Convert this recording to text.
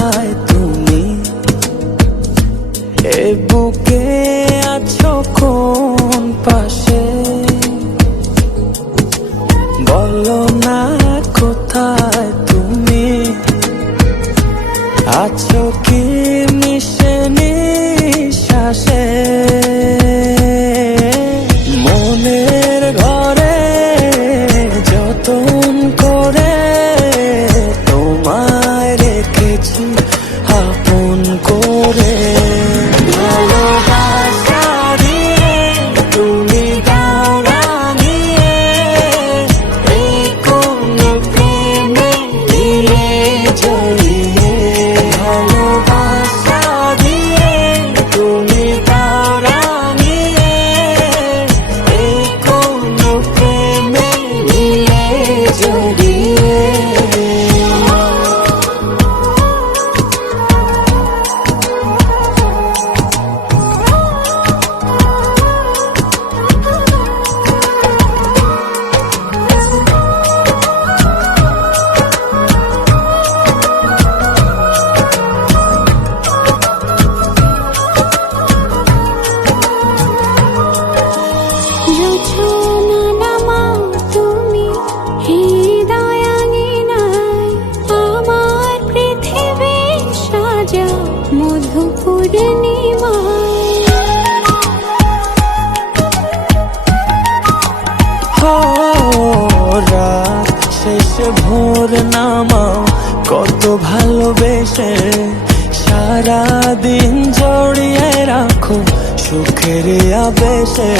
কোথায় তুমি? এ বুকে আছো কোন পাশে? বলো না কোথায় তুমি? আছো কি মিশে নিঃশ্বাসে? মনের ঘরে যতন করে তোমায় রেখেছি আপন করে। ভালোবাসা দিয়ে তুমি দাও রাঙিয়ে, এই কোন প্রেমে দিলে জড়িয়ে। ভালোবাসা দিয়ে তুমি দাও রাঙিয়ে, এই কোন প্রেমে দিলে জড়িয়ে। রাত শেষে ভোর নামাও কত ভালোবেসে, সারাদিন জড়িয়ে রাখো সুখের আবেশে।